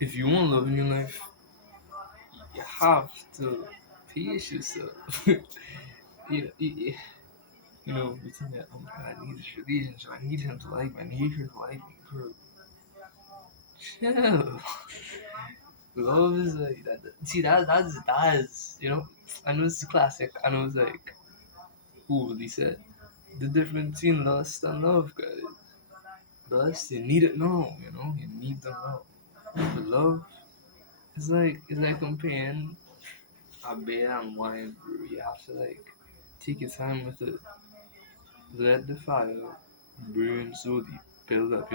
if you want love in your life, you have to pace yourself. You think that, oh my god, I need this relationship, I need him to like me, I need her to like me. Bro, chill. Love is like that. See, that's I know it's a classic. I know it's like who really said the difference between lust and love, guys. Lust, you need it now, you need them now. But love is like comparing a beer and wine, bro. You have to like take your time with it. Let the fire burn slowly, build up.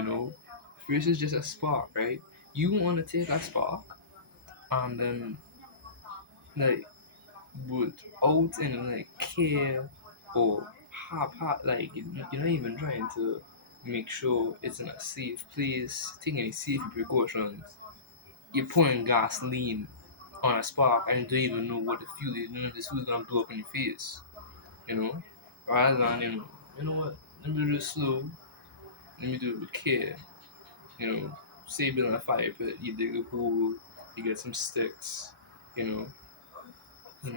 First is just a spark, right? You want to take a spark and then like without any like care or you're not even trying to make sure it's in a safe place, taking any safety precautions. You're pouring gasoline on a spark and you don't even know what the fuel is. You know this fuel's gonna blow up in your face. You know, rather than what? Let me do it slow. Let me do it with care. Say you build a fire pit, you dig a hole, you get some sticks. You know,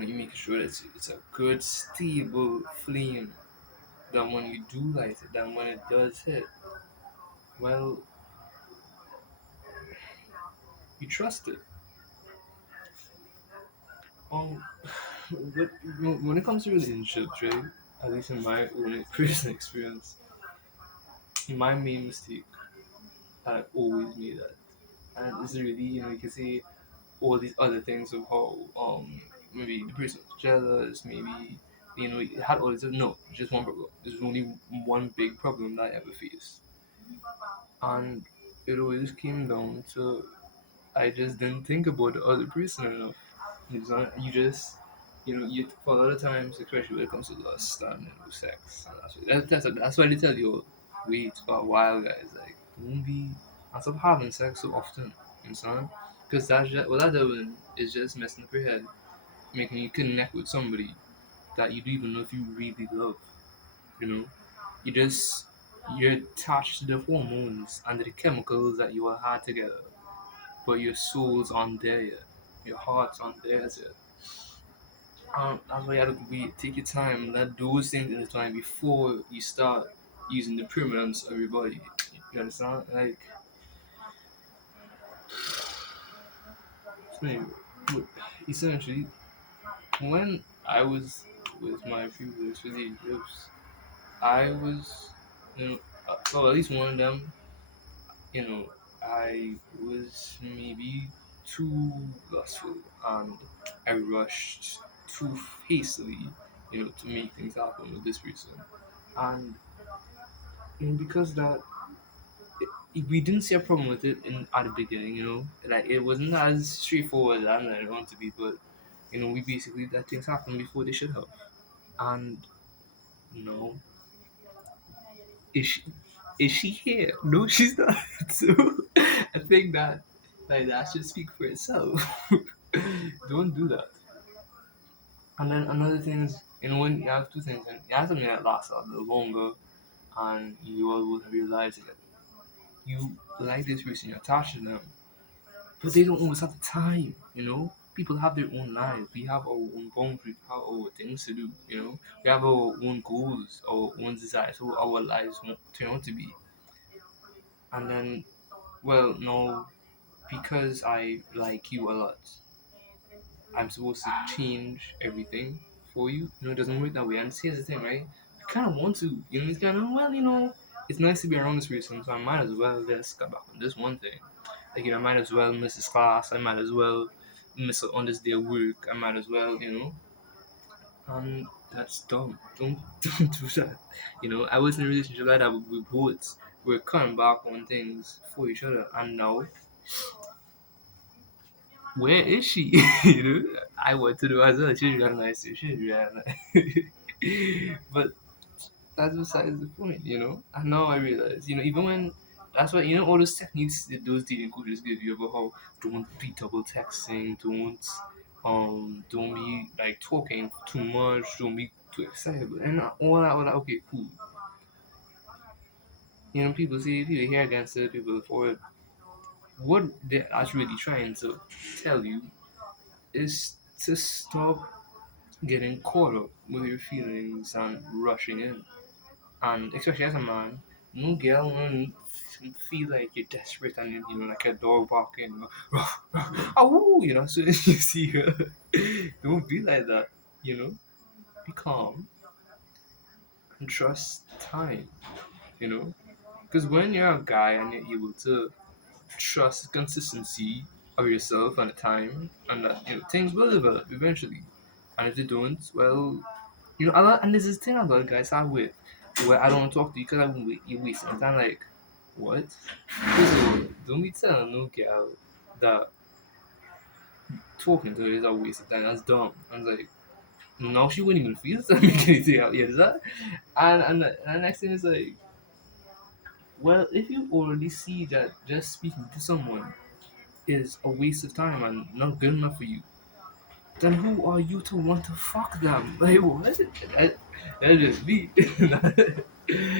you make sure that it's a good stable flame. That when you do light it, then when it does hit, well, you trust it. Um, but when it comes to relationships, right? At least in my own personal experience, my main mistake I always made that, and it's really you can say all these other things of how maybe the person was jealous, maybe it had all this. No, just one problem. There's only one big problem that I ever faced, and it always came down to I just didn't think about the other person enough. You just, you for a lot of times, especially when it comes to lust and sex, and that's why they tell you wait for a while, guys. Like, don't be and stop having sex so often. You understand? Because that's just what that doing is just messing up your head, making you connect with somebody that you don't even know if you really love. You know, you just you're attached to the hormones and the chemicals that you all had together, but your soul's on there yet. Your heart's on theirs yet. That's why you have to take your time, let those things intertwine before you start using the primitives of your body. You understand? Like, anyway, essentially, when I was with my previous relationships, I was, well, at least one of them, you know, I was maybe too lustful and I rushed too hastily, to make things happen with this person. And because that we didn't see a problem with it at the beginning, like it wasn't as straightforward as I want to be, but we basically let things happen before they should have. And no, is she is she here? No, she's not. So I think that that should speak for itself. Don't do that. And then another thing is, when you have two things and you have something that lasts a little longer and you all will realize it. You like this person, you're attached to them, but they don't always have the time. People have their own lives. We have our own boundaries. We have our things to do. We have our own goals, our own desires, who our lives won't turn out to be. And then, well, no, because I like you a lot, I'm supposed to change everything for you. It doesn't work that way. And here's the thing, right? I kind of want to. It's kind of, well, it's nice to be around this person, so I might as well just cut back on this one thing. Like, I might as well miss this class. I might as well miss it on this day of work. I might as well, that's dumb. Don't don't do that. I was in a relationship like that with both. We're cutting back on things for each other, and now where is she? I want to know as well. She's really nice. She's really nice. But that's besides the point. And now I realize, even when that's why all those techniques that those dating coaches give you about how don't be double texting, don't be like talking too much, don't be too excited, and all that. Okay, cool. People see people here against it, people for it. what they're actually trying to tell you is to stop getting caught up with your feelings and rushing in. And especially as a man, no girl want to feel like you're desperate and you know like a dog barking, oh, you know. So you see her, don't be like that. You know, be calm and trust time. You know, because when you're a guy and you're able to trust the consistency of yourself and the time, and that you know things will develop eventually. And if they don't, well, you know, a lot, and there's this thing about guys I with where I don't want to talk to you because I won't wait, you wasting my time. Like, what? First of all, don't be telling no girl that talking to her is a waste of time. That's dumb. I was like, no, she wouldn't even feel to make anything out. Yeah, is that? And the next thing is like, well, if you already see that just speaking to someone is a waste of time and not good enough for you, then who are you to want to fuck them? Like, what? That just me.